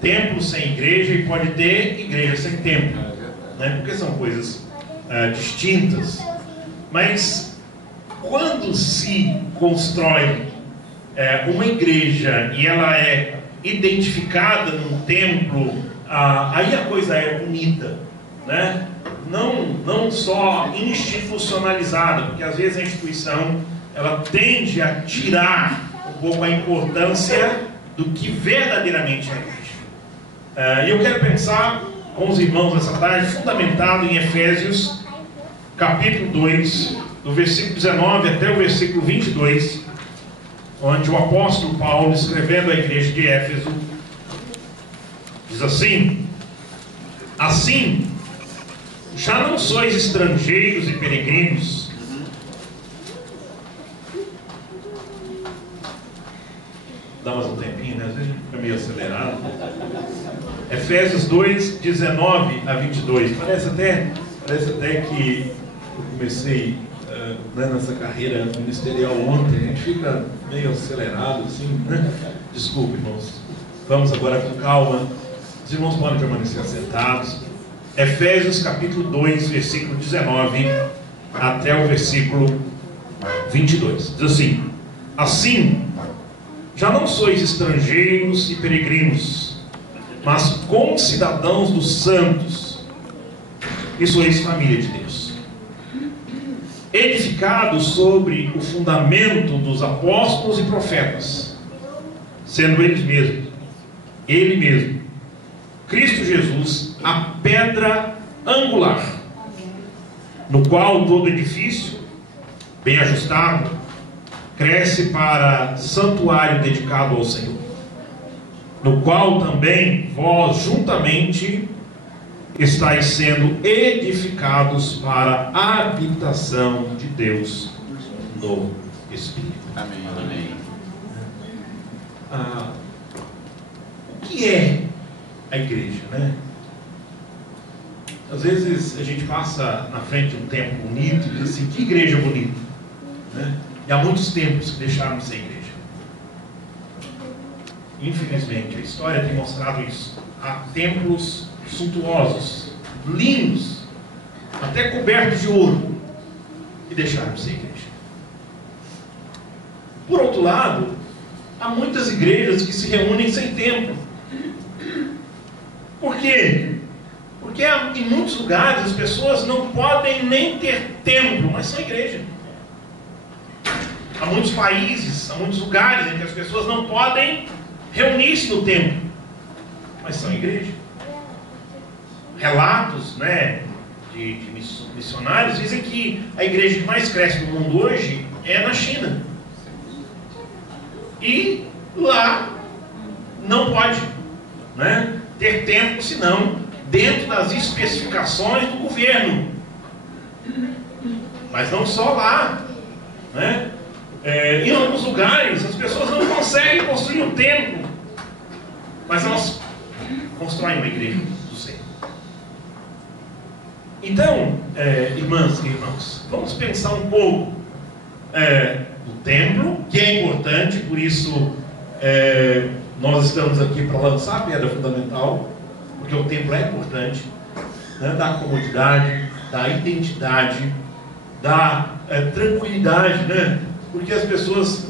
templo sem igreja e pode ter igreja sem templo, né? Porque são coisas distintas. Mas quando se constrói uma igreja e ela é identificada num templo, aí a coisa é bonita, né? Não só institucionalizada, porque às vezes a instituição ela tende a tirar um pouco a importância do que verdadeiramente é a igreja. E eu quero pensar com os irmãos essa tarde, fundamentado em Efésios, capítulo 2, do versículo 19 até o versículo 22, onde o apóstolo Paulo, escrevendo à igreja de Éfeso, diz assim: assim, já não sois estrangeiros e peregrinos, dá mais um tempinho, né? Às vezes fica meio acelerado. Efésios 2, 19 a 22. Parece até que eu comecei nessa carreira ministerial ontem. A gente fica meio acelerado assim, né? Desculpe, irmãos. Vamos agora com calma. Os irmãos podem permanecer sentados. Efésios capítulo 2, versículo 19 até o versículo 22. Diz assim: assim, já não sois estrangeiros e peregrinos, mas concidadãos dos santos, e sois família de Deus, edificados sobre o fundamento dos apóstolos e profetas, sendo Ele mesmo, Cristo Jesus, a pedra angular, no qual todo edifício, bem ajustado, cresce para santuário dedicado ao Senhor, no qual também vós juntamente estáis sendo edificados para a habitação de Deus no Espírito. Amém. Amém. O que é a igreja, né? Às vezes a gente passa na frente de um templo bonito e diz assim: que igreja bonita, né? E há muitos templos que deixaram de ser igreja. Infelizmente, a história tem mostrado isso. Há templos suntuosos, lindos, até cobertos de ouro, que deixaram de ser igreja. Por outro lado, há muitas igrejas que se reúnem sem templo. Por quê? Porque em muitos lugares as pessoas não podem nem ter templo, mas são igreja. Há muitos países, há muitos lugares em que as pessoas não podem reunir-se no templo, mas são igreja. Relatos, né, de missionários dizem que a igreja que mais cresce no mundo hoje é na China. E lá não pode, né, ter templo, senão dentro das especificações do governo. Mas não só lá, né? Em alguns lugares as pessoas não conseguem construir um templo, mas elas constroem uma igreja do Senhor. Então, irmãs e irmãos, vamos pensar um pouco do templo, que é importante. Por isso nós estamos aqui para lançar a pedra fundamental, porque o templo é importante, né? Da comodidade, da identidade, da tranquilidade, né? Porque as pessoas,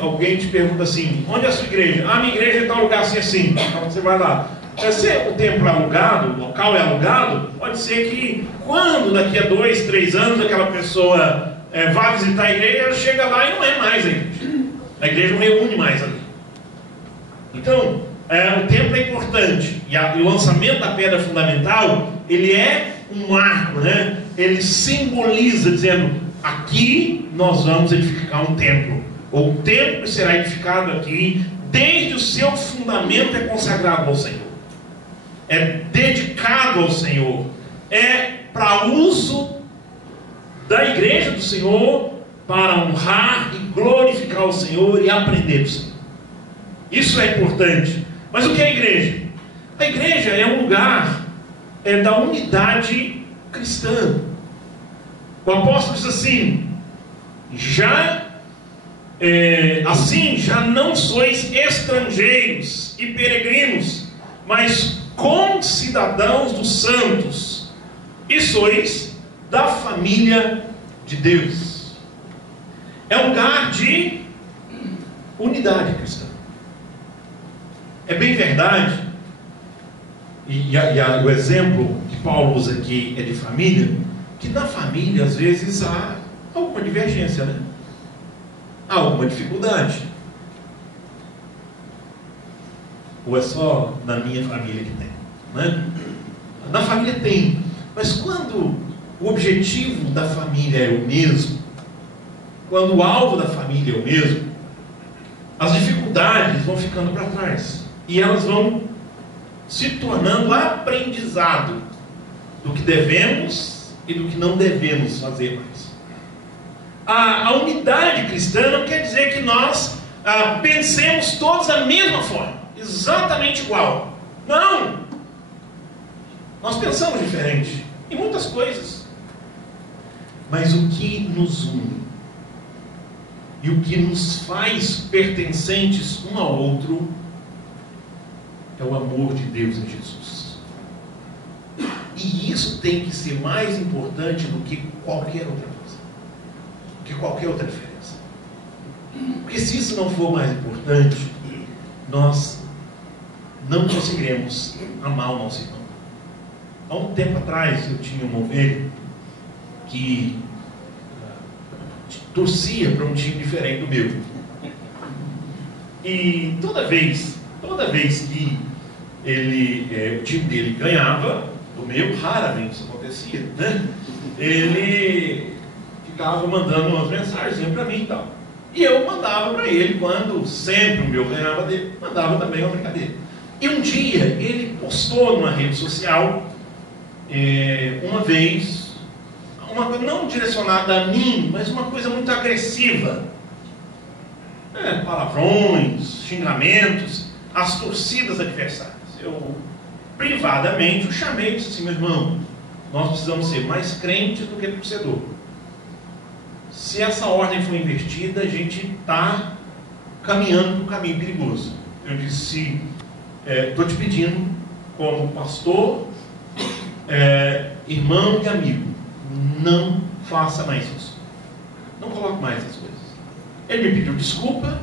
alguém te pergunta assim: onde é a sua igreja? Ah, minha igreja está em um lugar assim. Então você vai lá. Se o templo é alugado, o local é alugado, pode ser que quando daqui a 2, 3 anos aquela pessoa vá visitar a igreja, ela chega lá e não é mais a igreja. A igreja não reúne mais ali. Então, o templo é importante. E o lançamento da pedra fundamental, ele é um marco, né? Ele simboliza, dizendo: aqui nós vamos edificar um templo. O templo será edificado aqui, desde o seu fundamento é consagrado ao Senhor, é dedicado ao Senhor, é para uso da igreja do Senhor, para honrar e glorificar o Senhor e aprender do Senhor. Isso é importante. Mas o que é a igreja? A igreja é um lugar da unidade cristã. O apóstolo diz assim: já Assim já não sois estrangeiros e peregrinos, mas concidadãos dos santos, e sois da família de Deus. É um lugar de unidade cristã. É bem verdade, e o exemplo que Paulo usa aqui é de família, que na família às vezes há alguma divergência, né? Há alguma dificuldade. Ou é só na minha família que tem, né? Na família tem, mas quando o objetivo da família é o mesmo, quando o alvo da família é o mesmo, as dificuldades vão ficando para trás e elas vão se tornando aprendizado do que devemos e do que não devemos fazer mais. A unidade cristã não quer dizer que nós pensemos todos da mesma forma, exatamente igual. Não! Nós pensamos diferente em muitas coisas. Mas o que nos une e o que nos faz pertencentes um ao outro é o amor de Deus em Jesus. E isso tem que ser mais importante do que qualquer outra coisa, do que qualquer outra diferença. Porque se isso não for mais importante, nós não conseguiremos amar o nosso irmão. Há um tempo atrás eu tinha uma ovelha que torcia para um time diferente do meu. E toda vez que o time dele ganhava, do meu, raramente isso acontecia, né? Ele ficava mandando umas mensagens para mim e tal. E eu mandava para ele, quando sempre o meu ganhava dele, mandava também uma brincadeira. E um dia ele postou numa rede social, uma vez, uma coisa não direcionada a mim, mas uma coisa muito agressiva. Palavrões, xingamentos, às torcidas adversárias. Eu, privadamente, o chamei e disse assim: meu irmão, nós precisamos ser mais crentes do que torcedor. Se essa ordem for invertida, a gente está caminhando para um caminho perigoso. Eu disse: estou te pedindo, como pastor, irmão e amigo, não faça mais isso. Não coloque mais essas coisas. Ele me pediu desculpa.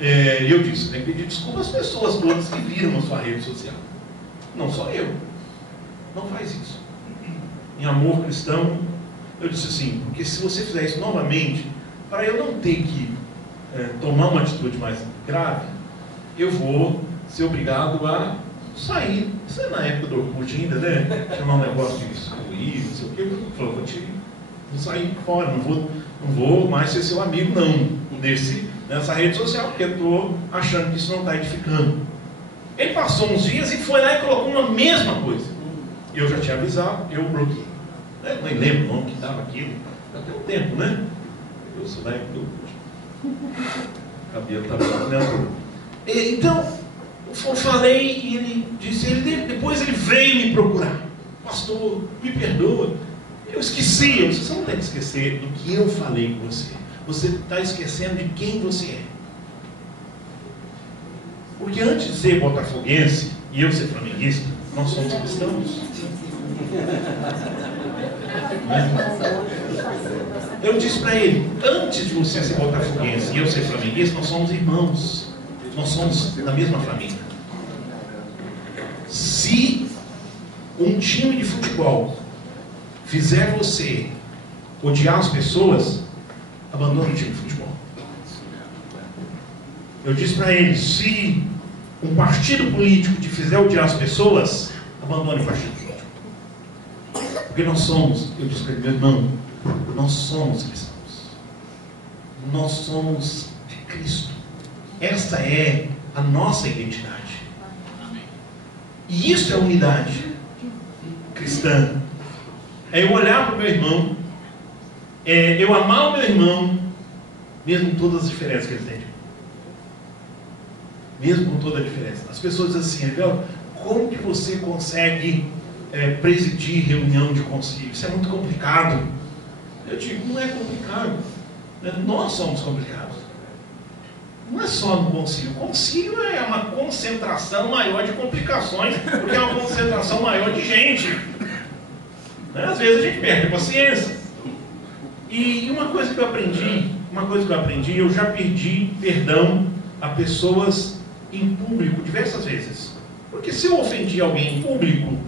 E eu disse: tem que pedir desculpa às pessoas todas que viram a sua rede social. Não só eu. Não faz isso. Em amor cristão, eu disse assim: porque se você fizer isso novamente, para eu não ter que tomar uma atitude mais grave, eu vou ser obrigado a sair. Isso é na época do Orkut ainda, né? Chamar um negócio de excluir, não sei o que. Eu falei: vou sair fora, não vou mais ser seu amigo, não. Nessa rede social, porque eu estou achando que isso não está edificando. Ele passou uns dias e foi lá e colocou uma mesma coisa. Eu já tinha avisado, eu bloqueei. Nem lembro o nome que dava aquilo. Já tem um tempo, né? Eu sou da época do cabelo estava né? Então, eu falei e ele disse, depois ele veio me procurar. Pastor, me perdoa. Eu esqueci. Eu disse: você não tem que esquecer do que eu falei com você. Você está esquecendo de quem você é. Porque antes de ser botafoguense e eu ser flamenguista, nós somos cristãos. Eu disse para ele: antes de você ser botafoguense e eu ser flamenguista, nós somos irmãos. Nós somos da mesma família. Se um time de futebol fizer você odiar as pessoas, abandone o time de futebol. Eu disse para ele: se um partido político te fizer odiar as pessoas, abandone o partido político. Porque nós somos, eu disse para ele: meu irmão, nós somos cristãos. Nós somos de Cristo. Esta é a nossa identidade. E isso é unidade cristã. É eu olhar para o meu irmão, eu amar o meu irmão, mesmo com todas as diferenças que ele tem. Mesmo com toda a diferença. As pessoas dizem assim: como que você consegue presidir reunião de concílio? Isso é muito complicado. Eu digo: não é complicado. Nós somos complicados. não é só no concílio. O concílio é uma concentração maior de complicações, porque é uma concentração maior de gente. Né? Às vezes a gente perde a paciência. E uma coisa que eu aprendi, eu já pedi perdão a pessoas em público diversas vezes. Porque se eu ofendi alguém em público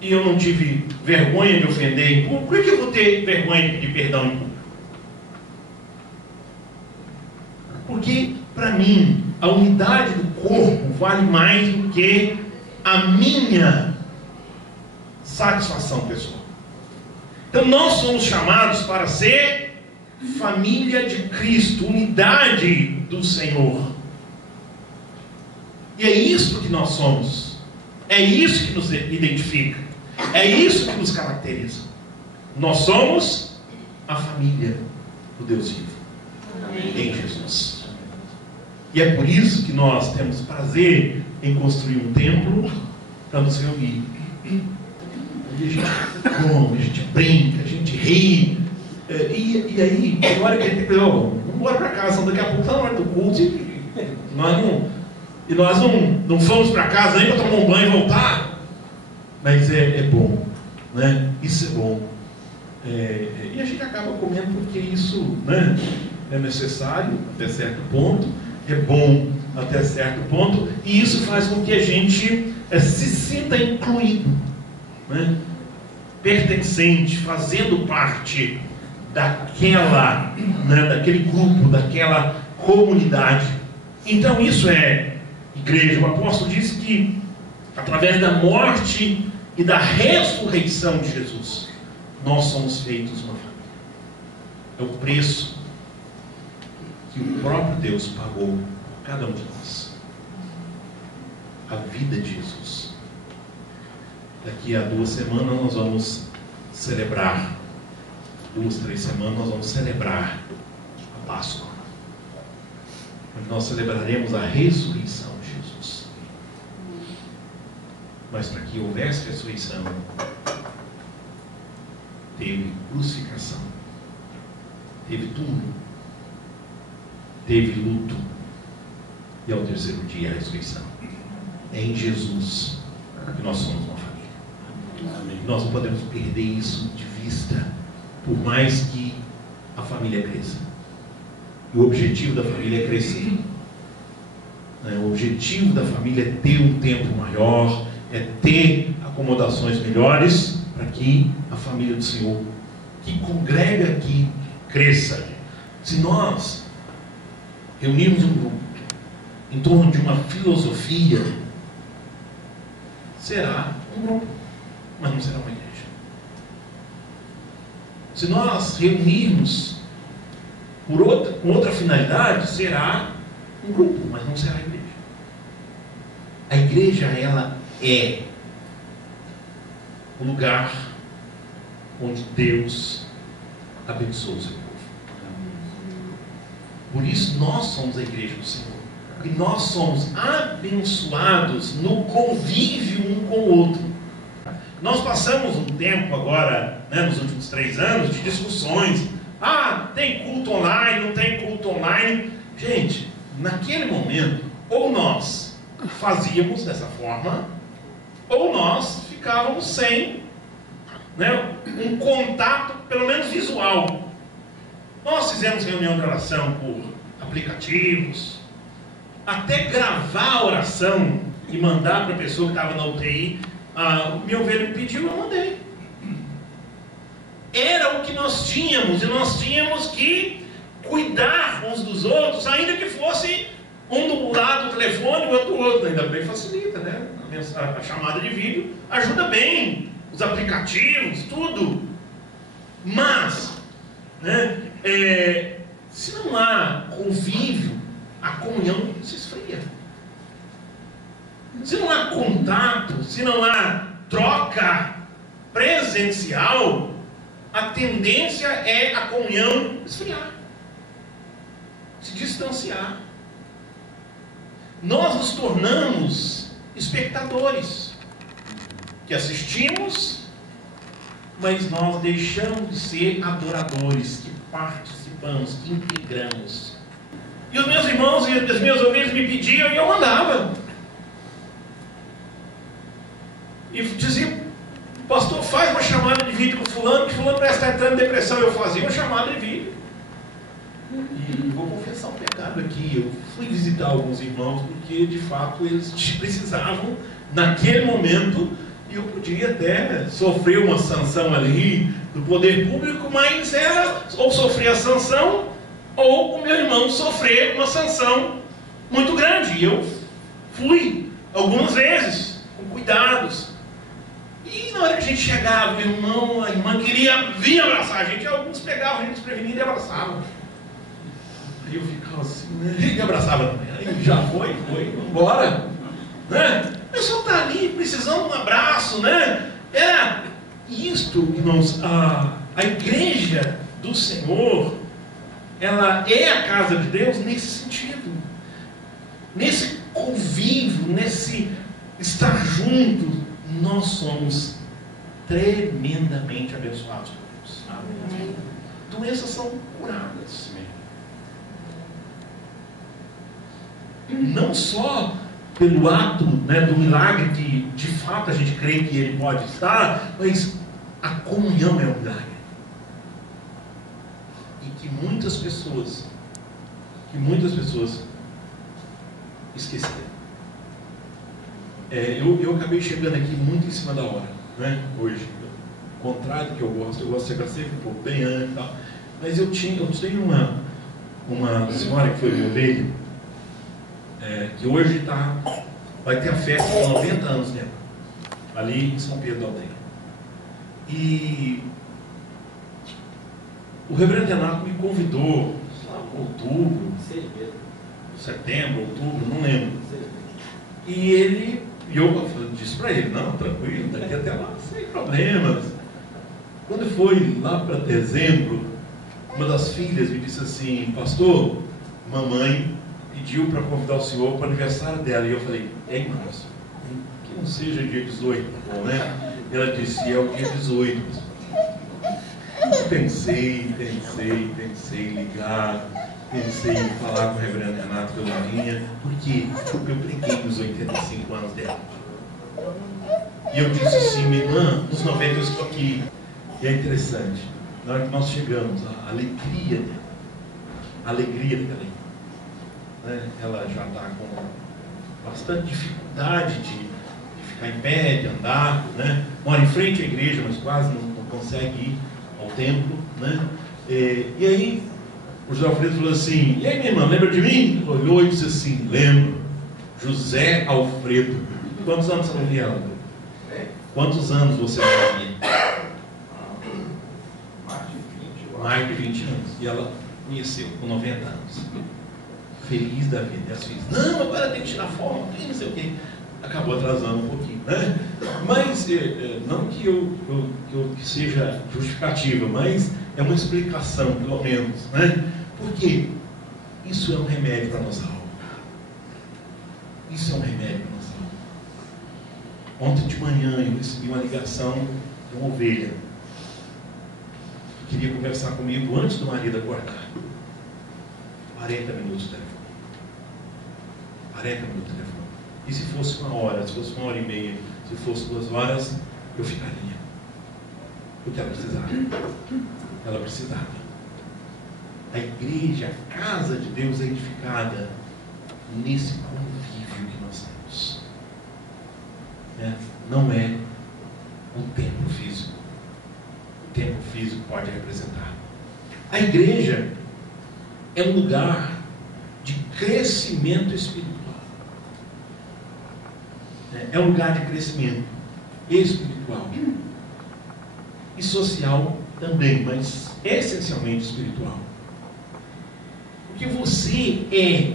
e eu não tive vergonha de ofender em público, por que eu vou ter vergonha de pedir perdão em público? Porque, para mim, a unidade do corpo vale mais do que a minha satisfação pessoal. Então, nós somos chamados para ser família de Cristo, unidade do Senhor. E é isso que nós somos. É isso que nos identifica. É isso que nos caracteriza. Nós somos a família do Deus vivo. Em Jesus. E é por isso que nós temos prazer em construir um templo para nos reunir. E a gente come, a gente brinca, a gente ri. E aí, agora que a gente vamos embora para casa, daqui a pouco está na hora do culto e nós não fomos para casa nem para tomar um banho e voltar. Mas é bom, né? Isso é bom. E a gente acaba comendo porque isso, né, é necessário até certo ponto, é bom até certo ponto, e isso faz com que a gente se sinta incluído, né? Pertencente, fazendo parte daquela, né, daquele grupo, daquela comunidade. Então isso é igreja. O apóstolo disse que através da morte e da ressurreição de Jesus, nós somos feitos uma família. É o preço que o próprio Deus pagou por cada um de nós. A vida de Jesus. Daqui a 2 semanas nós vamos celebrar, 2, 3 semanas nós vamos celebrar a Páscoa. Onde nós celebraremos a ressurreição de Jesus. Mas para que houvesse ressurreição, teve crucificação, teve túmulo, teve luto, e ao 3º dia a ressurreição. É em Jesus que nós somos uma família. Amém. Nós não podemos perder isso de vista, por mais que a família cresça. E o objetivo da família é crescer. O objetivo da família é ter um tempo maior, é ter acomodações melhores, para que a família do Senhor, que congrega aqui, cresça. Se nós reunirmos um grupo em torno de uma filosofia, será um grupo, mas não será uma igreja. Se nós reunirmos com outra finalidade, será um grupo, mas não será a igreja. A igreja, ela é o lugar onde Deus abençoa o seu povo. Por isso nós somos a igreja do Senhor. E nós somos abençoados no convívio um com o outro. Nós passamos um tempo agora, né, nos últimos 3 anos, de discussões. Tem culto online, não tem culto online. Gente, naquele momento, ou nós fazíamos dessa forma, ou nós ficávamos sem, né, um contato, pelo menos visual. Nós fizemos reunião de oração por aplicativos, até gravar a oração e mandar para a pessoa que estava na UTI. Meu ovelho me pediu, eu mandei. Era o que nós tínhamos, e nós tínhamos que cuidar uns dos outros, ainda que fosse um do lado do telefone e o outro do outro. Ainda bem facilita, né? A chamada de vídeo ajuda bem, os aplicativos, tudo. Mas, né, se não há convívio, a comunhão se esfria. Se não há contato, se não há troca presencial, a tendência é a comunhão esfriar, se distanciar. Nós nos tornamos espectadores, que assistimos, mas nós deixamos de ser adoradores, que participamos, que integramos. E os meus irmãos e as minhas ovelhas me pediam e eu mandava. E dizia: pastor, faz uma chamada de vídeo com fulano, que fulano parece estar entrando em depressão. Eu fazia uma chamada de vídeo. E vou confessar um pecado aqui. Eu fui visitar alguns irmãos porque de fato eles precisavam naquele momento, e eu podia até sofrer uma sanção ali do poder público, mas era ou sofrer a sanção ou o meu irmão sofrer uma sanção muito grande. E eu fui algumas vezes com cuidados. E na hora que a gente chegava, o irmão, a irmã queria vir abraçar a gente, alguns pegavam a gente desprevenido e abraçavam. Aí eu ficava assim, né? E abraçava também. Aí já foi, vamos embora. Né? O pessoal está ali precisando de um abraço, né? Era isto, irmãos, a igreja do Senhor, ela é a casa de Deus nesse sentido. Nesse convívio, nesse estar juntos, nós somos tremendamente abençoados por Deus. Amém. Doenças são curadas. Não só pelo ato, né, do milagre que de fato a gente crê que ele pode estar, mas a comunhão é um milagre. E que muitas pessoas esqueceram. Eu acabei chegando aqui muito em cima da hora, né, hoje. Ao contrário do que eu gosto de chegar sempre um pouco bem antes e tal. Mas eu tenho uma senhora que foi minha ovelha, que hoje vai ter a festa de 90 anos dela, ali em São Pedro da Aldeia. E o reverendo Renato me convidou, em outubro, setembro, outubro, não lembro. E eu disse para ele: não, tranquilo, daqui até lá, sem problemas. Quando foi lá para dezembro, uma das filhas me disse assim: pastor, mamãe pediu para convidar o senhor para o aniversário dela. E eu falei: em março, que não seja dia 18, né? E ela disse: é o dia 18. Eu pensei em ligar, pensei em falar com o reverendo Renato que eu não vinha, porque eu preguei nos 85 anos dela. E eu disse assim: minha irmã, nos 90 eu estou aqui. E é interessante, na hora que nós chegamos, a alegria daquela, né? Ela já está com bastante dificuldade de ficar em pé, de andar, né? Mora em frente à igreja, mas quase não consegue ir ao templo, né? E aí o José Alfredo falou assim: e aí, minha irmã, lembra de mim? Ela olhou e disse assim: lembro, José Alfredo. Quantos anos você não via ela? Quantos anos você não via? Mais de 20 anos. E ela conheceu com 90 anos. Feliz da vida. E as filhas: não, agora tem que tirar foto, não sei o quê. Acabou atrasando um pouquinho, né? Mas, não que eu seja justificativa, mas é uma explicação, pelo menos, né? Porque isso é um remédio para a nossa alma. Isso é um remédio para a nossa alma. Ontem de manhã eu recebi uma ligação de uma ovelha que queria conversar comigo antes do marido acordar. 40 minutos de telefone. 40 minutos de telefone. E se fosse uma hora, se fosse uma hora e meia, se fosse 2 horas, eu ficaria. Porque ela precisava. Ela precisava. A igreja, a casa de Deus é edificada nesse convívio que nós temos. Não é um templo físico. O templo físico pode representar. A igreja é um lugar de crescimento espiritual. É um lugar de crescimento espiritual e social também, mas essencialmente espiritual. Porque você é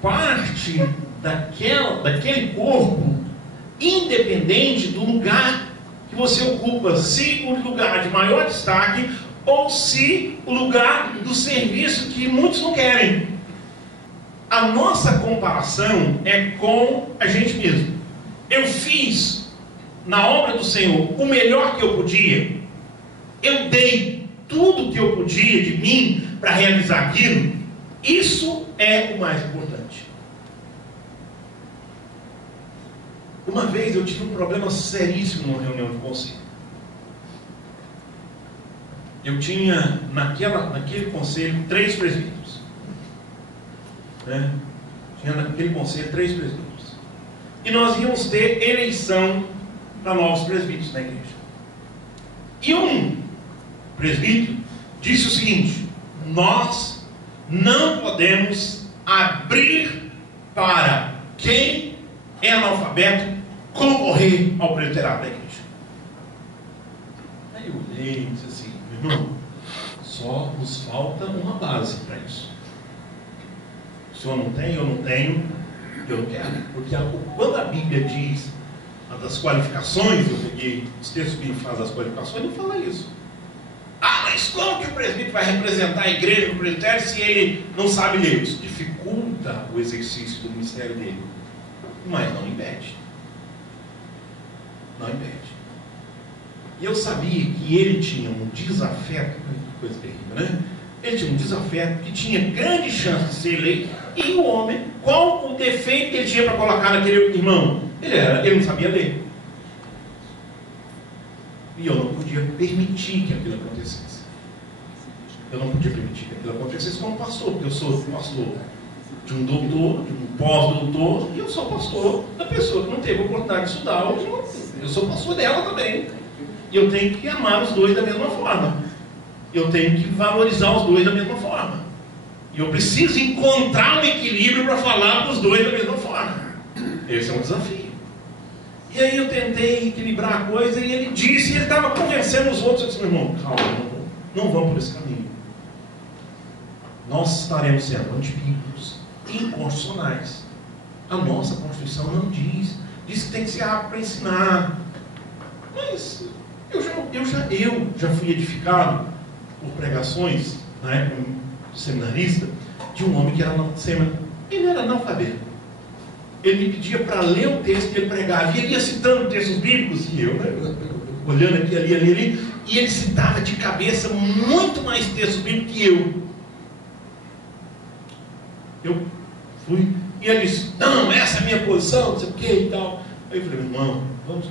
parte daquele corpo, independente do lugar que você ocupa, se o lugar de maior destaque ou se o lugar do serviço que muitos não querem. A nossa comparação é com a gente mesmo. Eu fiz na obra do Senhor o melhor que eu podia. Eu dei tudo que eu podia de mim para realizar aquilo. Isso é o mais importante. Uma vez eu tive um problema seríssimo numa reunião de conselho. Eu tinha naquele conselho 3 presbíteros. Tinha naquele conselho 3 presbíteros. E nós íamos ter eleição para novos presbíteros na igreja. E um presbítero disse o seguinte: nós não podemos abrir para quem é analfabeto concorrer ao presbiterato da igreja. Aí eu olhei e disse assim: meu irmão, só nos falta uma base para isso. O senhor não tem, eu não tenho, eu não quero. Porque quando a Bíblia diz das qualificações, eu peguei os textos que faz as qualificações, não fala isso. Ah, mas como que o presbítero vai representar a igreja no presbitério se ele não sabe ler? Isso dificulta o exercício do ministério dele, mas não impede. Não impede. E eu sabia que ele tinha um desafeto, coisa terrível, né? Ele tinha um desafeto que tinha grande chance de ser eleito, e o homem, qual o defeito que ele tinha para colocar naquele irmão? Ele não sabia ler. E eu não podia permitir que aquilo acontecesse. Eu não podia permitir que aquilo acontecesse como pastor, porque eu sou pastor de um doutor, de um pós-doutor, e eu sou pastor da pessoa que não teve a oportunidade de estudar. Eu sou pastor dela também. E eu tenho que amar os dois da mesma forma. Eu tenho que valorizar os dois da mesma forma. E eu preciso encontrar um equilíbrio para falar com os dois da mesma forma. Esse é um desafio. E aí eu tentei equilibrar a coisa, e ele disse, e ele estava convencendo os outros. Eu disse: meu irmão, calma, não vamos por esse caminho. Nós estaremos sendo antibíblicos, inconstitucionais. A nossa Constituição não diz. Diz que tem que ser apto para ensinar. Mas eu já fui edificado por pregações, na época do seminarista, de um homem que era ele era analfabeto. Ele me pedia para ler o texto que ele pregava, e ele ia citando textos bíblicos, e eu, olhando aqui, ali, e ele citava de cabeça muito mais textos bíblicos que eu. Eu fui, e ele disse: não, essa é a minha posição, não sei o que e tal. Aí eu falei: meu irmão, vamos,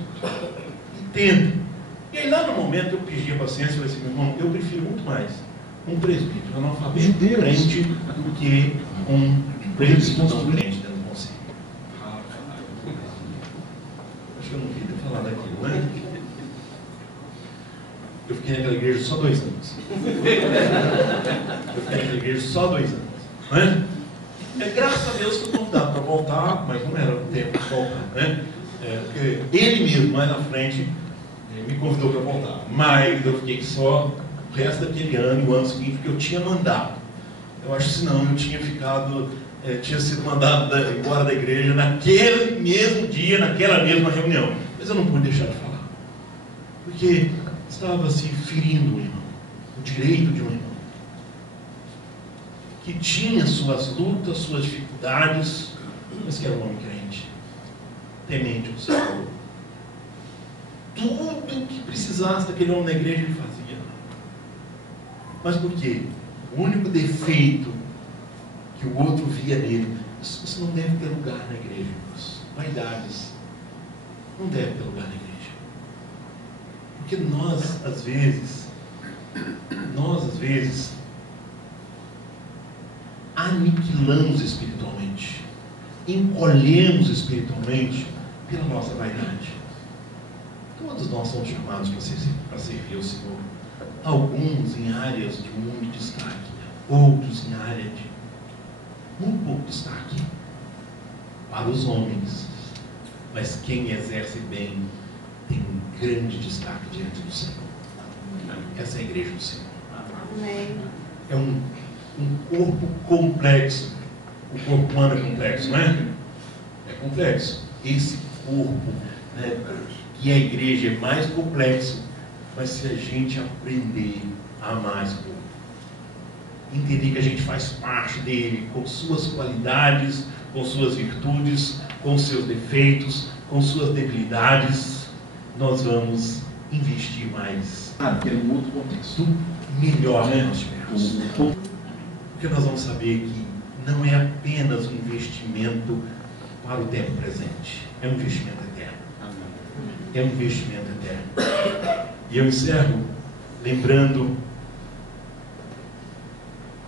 entenda. E aí lá no momento eu pedi a paciência e falei assim: meu irmão, eu prefiro muito mais um presbítero analfabeto crente do que um presbítero não crente dentro do conselho. Acho que eu não queria falar daquilo, né? Eu fiquei naquela igreja só 2 anos. Né? Graças a Deus que eu convidado para voltar, mas não era o tempo de voltar, né? Porque ele mesmo, mais na frente, me convidou para voltar. Mas eu fiquei só o resto daquele ano e o ano seguinte, porque eu tinha mandado. Eu acho que senão eu tinha ficado, tinha sido mandado embora da igreja naquele mesmo dia, naquela mesma reunião. Mas eu não pude deixar de falar, porque estava se ferindo um irmão, o direito de um irmão, que tinha suas lutas, suas dificuldades, mas que era um homem crente, temente ao Senhor. Tudo que precisasse daquele homem na igreja ele fazia. Mas por quê? O único defeito que o outro via nele: isso não deve ter lugar na igreja, irmãos. Vaidades não deve ter lugar na igreja. Porque nós às vezes aniquilamos espiritualmente, encolhemos espiritualmente pela nossa vaidade. Todos nós somos chamados para servir ao Senhor. Alguns em áreas de muito destaque, outros em área de muito pouco destaque para os homens. Mas quem exerce bem tem um grande destaque diante do Senhor. Essa é a igreja do Senhor. Amém. É um corpo complexo. O corpo humano é complexo, não é? É complexo. Esse corpo, né, que a igreja é mais complexo, mas se a gente aprender a amar esse corpo, entender que a gente faz parte dele, com suas qualidades, com suas virtudes, com seus defeitos, com suas debilidades, nós vamos investir mais. Porque no outro contexto, Melhor, né, nós tivermos. Porque nós vamos saber que não é apenas um investimento para o tempo presente, é um investimento eterno. É um investimento eterno. E eu encerro lembrando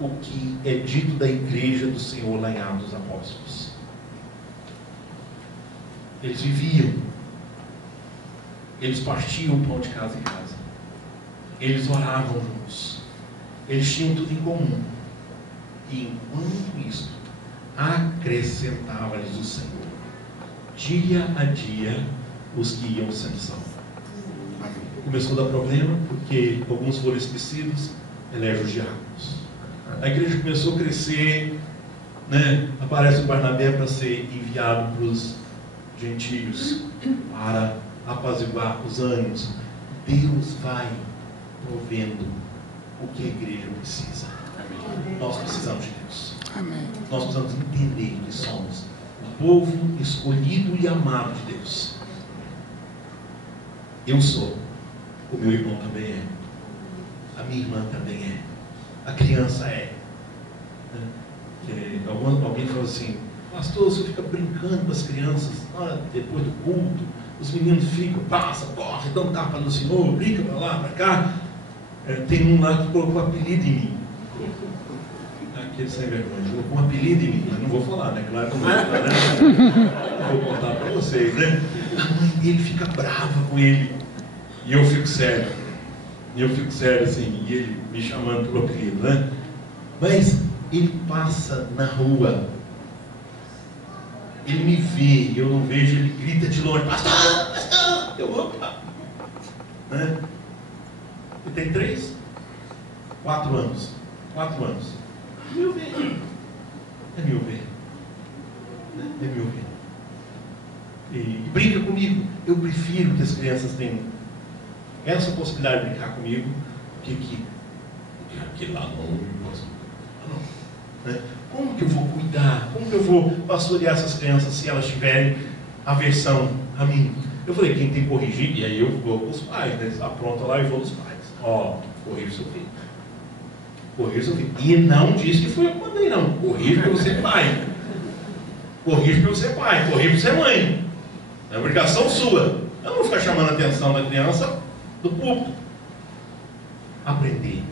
o que é dito da igreja do Senhor lá em Atos dos Apóstolos. Eles viviam, eles partiam o pão de casa em casa, eles oravam juntos, eles tinham tudo em comum. E enquanto isso, acrescentava-lhes o Senhor, dia a dia, os que iam sendo salvos. Começou a dar problema, porque alguns foram esquecidos, elege os diáconos. A igreja começou a crescer, né? Aparece o Barnabé para ser enviado para os gentios, para apaziguar os ânimos. Deus vai provendo o que a igreja precisa. Amém. Nós precisamos de Deus. Amém. Nós precisamos entender que somos o povo escolhido e amado de Deus. Eu sou, o meu irmão também é, a minha irmã também é, a criança é. Alguém falou assim: pastor, você fica brincando com as crianças depois do culto, os meninos ficam, passa, corre, dão tapa no Senhor, brinca para lá, para cá. Tem um lá que colocou um apelido em mim. Aquele sem vergonha, colocou um apelido em mim, mas não vou falar, né? Claro que não vou falar, né? Vou contar para vocês, né? A mãe dele fica brava com ele, e eu fico sério. Assim, e ele me chamando pelo apelido, né? Mas ele passa na rua, ele me vê, eu não vejo, ele grita de longe: pastor, pastor, eu vou, né? Ele tem 4 anos. É meu velho. E brinca comigo. Eu prefiro que as crianças tenham essa possibilidade de brincar comigo, que aquele lá não posso. Né? Como que eu vou cuidar? Como que eu vou pastorear essas crianças se elas tiverem aversão a mim? Eu falei: quem tem que corrigir, e aí eu vou com os pais, né? Apronta lá e vou dos pais. Corrija o seu filho. E não diz que foi eu que mandei, não. Corrija para você pai. Corrija para você pai. Corrija para você mãe. É obrigação sua. Eu não vou ficar chamando a atenção da criança do púlpito. Aprender,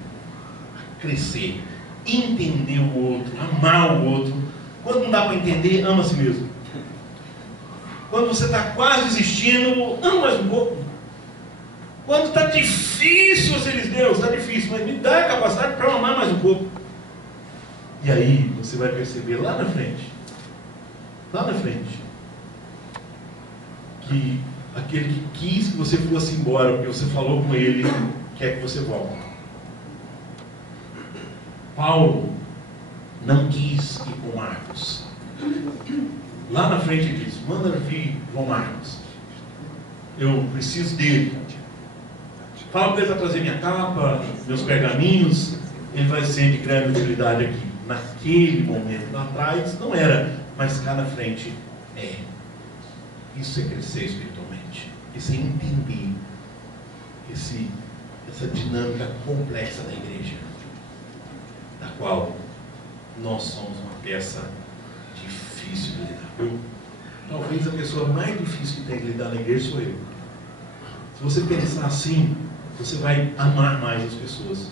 crescer, entender o outro, amar o outro. Quando não dá para entender, ama a si mesmo. Quando você está quase desistindo, ama mais um pouco. Quando está difícil ser Deus, está difícil, mas me dá a capacidade para amar mais um pouco. E aí você vai perceber lá na frente, que aquele que quis que você fosse embora, porque você falou com ele, quer que você volte. Paulo não quis ir com Marcos. Lá na frente ele disse: manda vir João Marcos, eu preciso dele. Fala para ele para trazer minha capa, meus pergaminhos, ele vai ser de grande utilidade aqui. Naquele momento lá atrás não era, mas cá na frente é. Isso é crescer espiritualmente, isso é entender essa dinâmica complexa da igreja, da qual nós somos uma peça difícil de lidar. Talvez a pessoa mais difícil que tem que lidar na igreja sou eu. Se você pensar assim, você vai amar mais as pessoas.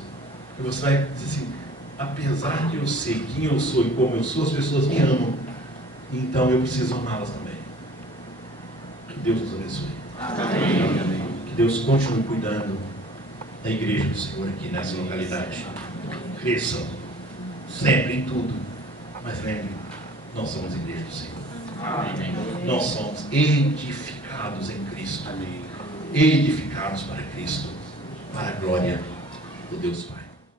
E você vai dizer assim: apesar de eu ser quem eu sou e como eu sou, as pessoas me amam. Então eu preciso amá-las também. Que Deus nos abençoe. Amém. Que Deus continue cuidando da igreja do Senhor aqui nessa localidade. Cresçam sempre em tudo. Mas lembre, nós somos igreja do Senhor. Amém. Nós somos edificados em Cristo. Amém. Edificados para Cristo, para a glória do Deus Pai.